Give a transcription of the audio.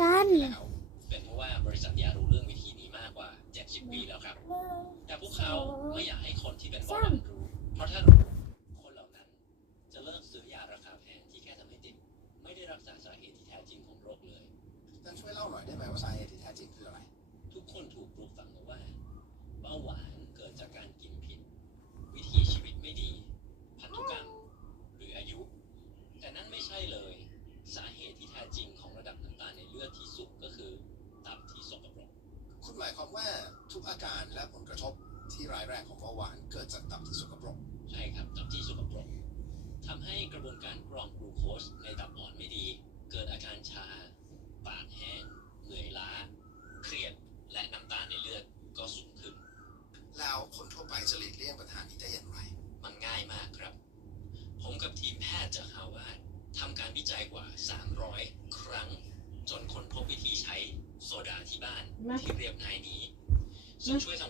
กันเป็นเพราะว่าบริษัทยารู้เรื่องวิธีนี้มากกว่า70 ปีแล้วครับ แต่พวกเขาไม่อยากให้คนที่เป็นเบาหวานรู้ เพราะถ้ารู้คนเหล่านั้นจะเลิกซื้อยาราคาแพงที่แค่ทำให้ติดไม่ได้รักษาสาเหตุที่แท้จริงของโรคเลยท่านช่วยเล่าหน่อยได้ไหมว่าสาเหตุที่แท้จริงคืออะไรทุกคนถูกปลูกฝังมาว่าเบาหวานเกิดจากการกินผิดวิถีชีวิตไม่ดีพันธุกรรมหรืออายุแต่นั่นไม่ใช่เลยสาเหตุที่แท้จริงของระดับน้ำตาลในเลือดที่สูงก็คือตับที่สกปรกคุณหมายความว่าทุกอาการและผลกระทบที่ร้ายแรงของเบาหวานเกิดจากตับที่สกปรกใช่ครับตับที่สกปรกทำให้กระบวนการกรองกลูโคสในตับอ่อนไม่ดีเกิดอาการชาปากแห้งเหนื่อยล้าเครียดและน้ำตาลในเลือดก็สูงขึ้นแล้วคนทั่วไปจะหลีกเลี่ยงปัญหานี้ได้อย่างไรมันง่ายมากครับผมกับทีมแพทย์จากฮาร์วาร์ดทำการวิจัยกว่า300 ครั้งจนค้นพบวิธีใช้โซดาที่บ้านที่เรียบง่ายนี้ซึ่งช่วยทำ